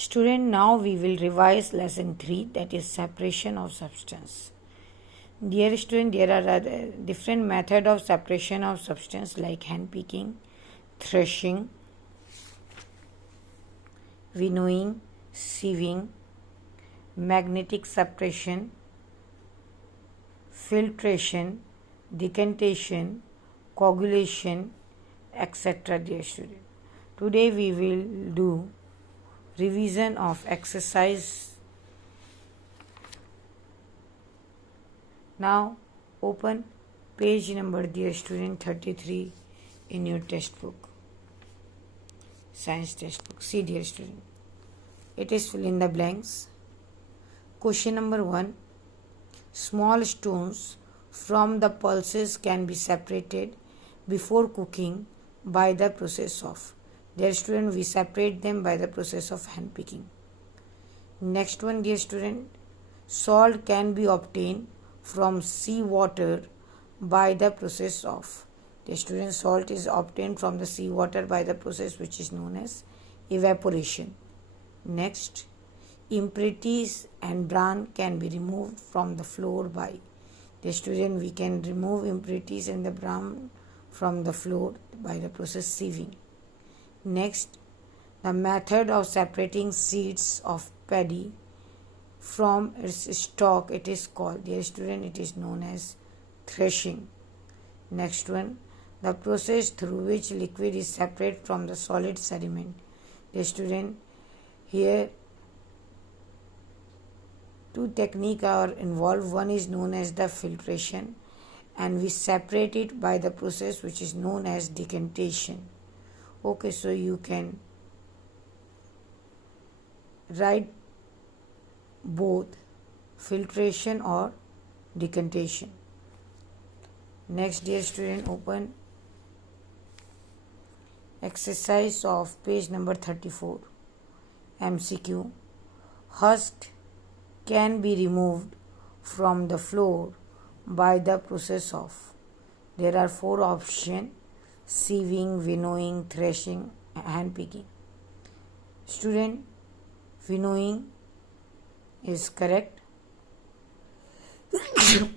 Student, now we will revise lesson 3, that is separation of substance. Dear student, there are different method of separation of substance like hand picking, threshing, winnowing, sieving, magnetic separation, filtration, decantation, coagulation, etc. Dear student, today we will do revision of exercise. Now open page number, dear student, 33 in your textbook, science textbook. See, dear student, it is fill in the blanks. Question number 1. Small stones from the pulses can be separated before cooking by the process of. Dear student, we separate them by the process of hand picking. Next one, dear student, salt can be obtained from sea water by the process of. Dear student, salt is obtained from the sea water by the process which is known as evaporation. Next, impurities and bran can be removed from the floor by. Dear student, we can remove impurities and the bran from the floor by the process sieving. Next, the method of separating seeds of paddy from its stalk, it is called, dear student, it is known as threshing. Next one, the process through which liquid is separate from the solid sediment. Dear student, here two techniques are involved. One is known as the filtration, and we separate it by the process which is known as decantation. Okay, so you can write both filtration or decantation. Next, dear student, open exercise of page number 34. MCQ. Husk can be removed from the floor by the process of. There are 4 options: sieving, winnowing, threshing, hand picking. Student, winnowing is correct,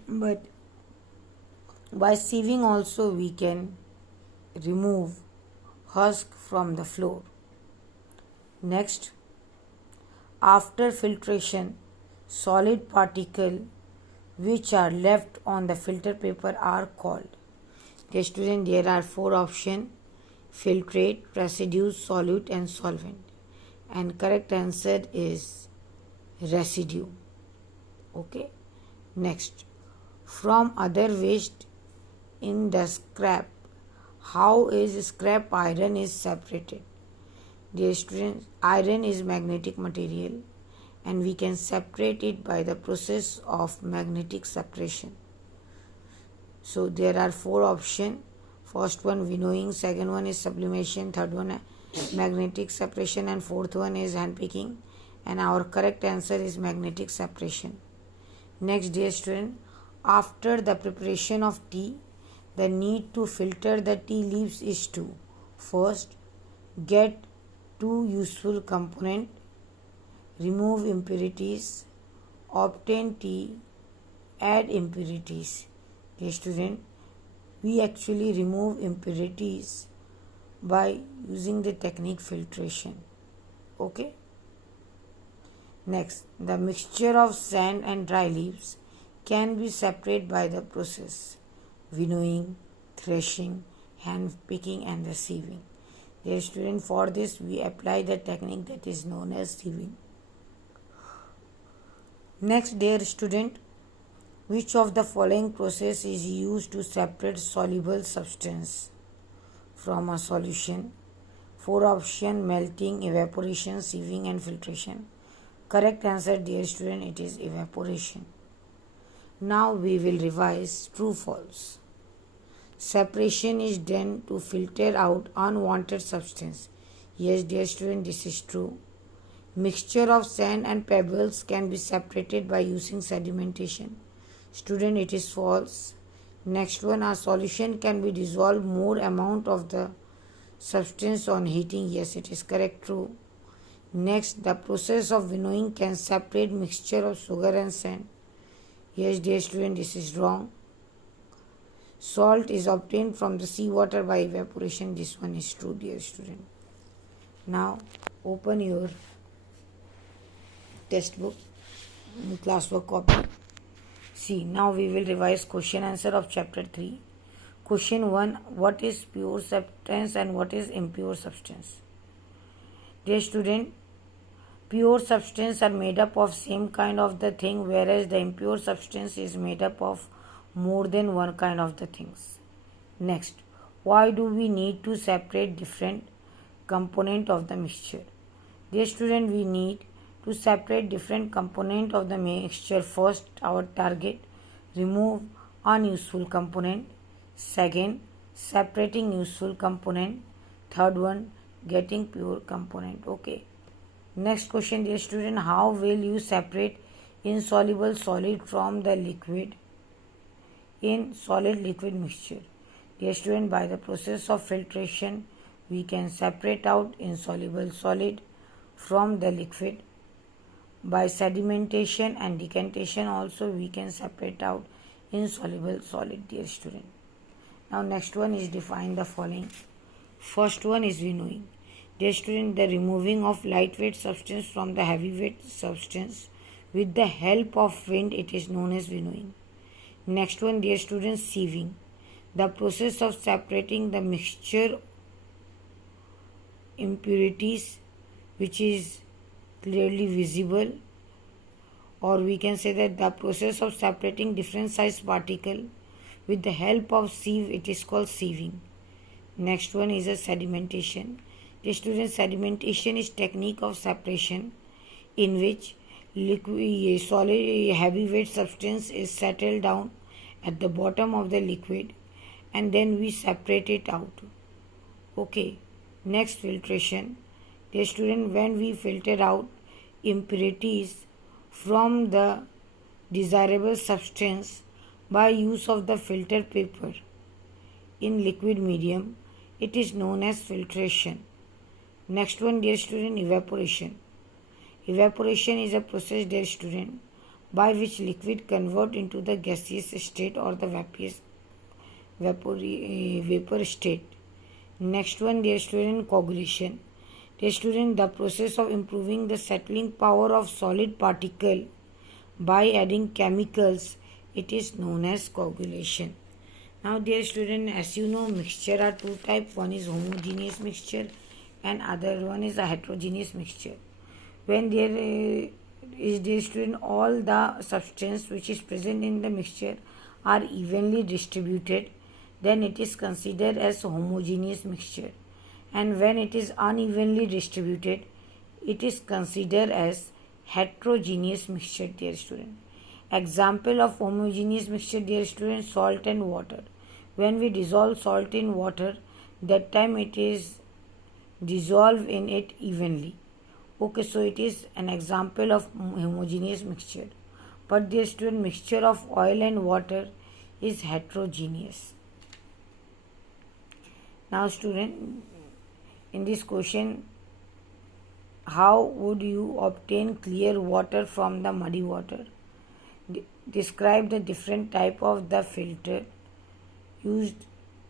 but by sieving also we can remove husk from the floor. Next, after filtration, solid particles which are left on the filter paper are called. Dear student, there are 4 options: filtrate, residue, solute and solvent. And correct answer is residue. Okay. Next, from other waste in the scrap, how is scrap iron is separated? Dear students, iron is magnetic material and we can separate it by the process of magnetic separation. So there are 4 options. First one winnowing, second one is sublimation, third one magnetic separation, and fourth one is hand picking. And our correct answer is magnetic separation. Next, dear student, after the preparation of tea, the need to filter the tea leaves is to: first, get 2 useful components, remove impurities, obtain tea, add impurities. Dear student, we actually remove impurities by using the technique filtration. Okay. Next, the mixture of sand and dry leaves can be separated by the process winnowing, threshing, hand picking and the sieving. Dear student, for this we apply the technique that is known as sieving. Next, dear student, which of the following process is used to separate soluble substance from a solution? 4 options: melting, evaporation, sieving and filtration. Correct answer, dear student, it is evaporation. Now we will revise true false. Separation is done to filter out unwanted substance. Yes, dear student, this is true. Mixture of sand and pebbles can be separated by using sedimentation. Student, it is false. Next one, a solution can be dissolved more amount of the substance on heating. Yes, it is correct, true. Next, the process of winnowing can separate mixture of sugar and sand. Yes, dear student, this is wrong. Salt is obtained from the seawater by evaporation. This one is true, dear student. Now, open your textbook, classwork copy. See, now we will revise question answer of chapter 3. Question 1. What is pure substance and what is impure substance? Dear student, pure substance are made up of same kind of the thing, whereas the impure substance is made up of more than one kind of the things. Next, why do we need to separate different component of the mixture? Dear student, we need to separate different component of the mixture. First, our target, remove unuseful component. Second, separating useful component. Third one, getting pure component. Okay. Next question, dear student, how will you separate insoluble solid from the liquid in solid liquid mixture? Dear student, by the process of filtration, we can separate out insoluble solid from the liquid. By sedimentation and decantation also we can separate out insoluble solid, dear student. Now next one is define the following. First one is winnowing. Dear student, the removing of lightweight substance from the heavyweight substance with the help of wind, it is known as winnowing. Next one, dear student, sieving. The process of separating the mixture impurities which is clearly visible, or we can say that the process of separating different size particle with the help of sieve, it is called sieving. Next one is a sedimentation. The student, sedimentation is technique of separation in which liquid solid heavyweight substance is settled down at the bottom of the liquid and then we separate it out. Okay. Next, filtration. The student, when we filter out impurities from the desirable substance by use of the filter paper in liquid medium, it is known as filtration. Next one, dear student, evaporation. Evaporation is a process, dear student, by which liquid convert into the gaseous state or the vapor state. Next one, dear student, coagulation. Dear student, the process of improving the settling power of solid particle by adding chemicals, it is known as coagulation. Now, dear student, as you know, mixture are two types. One is homogeneous mixture and other one is a heterogeneous mixture. When there is, dear student, all the substance which is present in the mixture are evenly distributed, then it is considered as homogeneous mixture. And when it is unevenly distributed, it is considered as heterogeneous mixture, dear student. Example of homogeneous mixture, dear student, salt and water. When we dissolve salt in water, that time it is dissolved in it evenly. Okay, so it is an example of homogeneous mixture. But dear student, mixture of oil and water is heterogeneous. Now student, in this question, how would you obtain clear water from the muddy water? Describe the different type of the filter used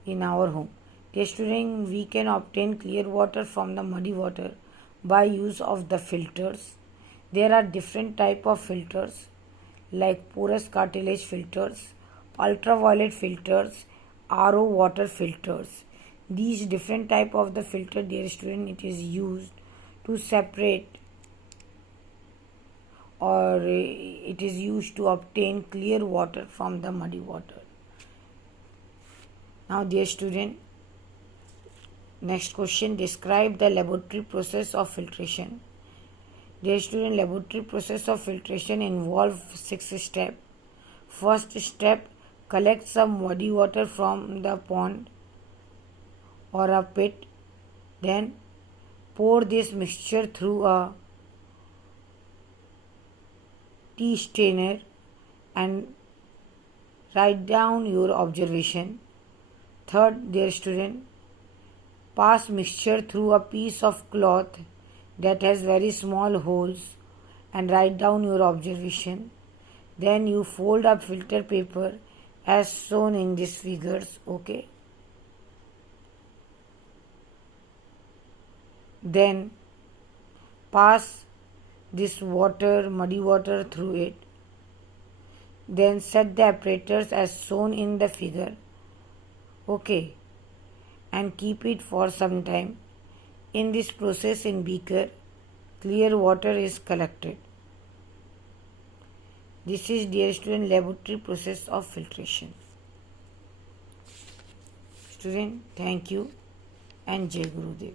in our home. Dear student, we can obtain clear water from the muddy water by use of the filters. There are different type of filters like porous cartilage filters, ultraviolet filters, RO water filters. These different type of the filter, dear student, it is used to separate or it is used to obtain clear water from the muddy water. Now, dear student, next question, describe the laboratory process of filtration. Dear student, laboratory process of filtration involves 6 steps. First step, collect some muddy water from the pond or a pit. Then pour this mixture through a tea strainer and write down your observation. Third, dear student, pass mixture through a piece of cloth that has very small holes and write down your observation. Then you fold up filter paper as shown in these figures. Okay. Then pass this water, muddy water through it. Then set the apparatus as shown in the figure. Okay. And keep it for some time. In this process, in beaker, clear water is collected. This is, dear student, laboratory process of filtration. Student, thank you and Jai Gurudev.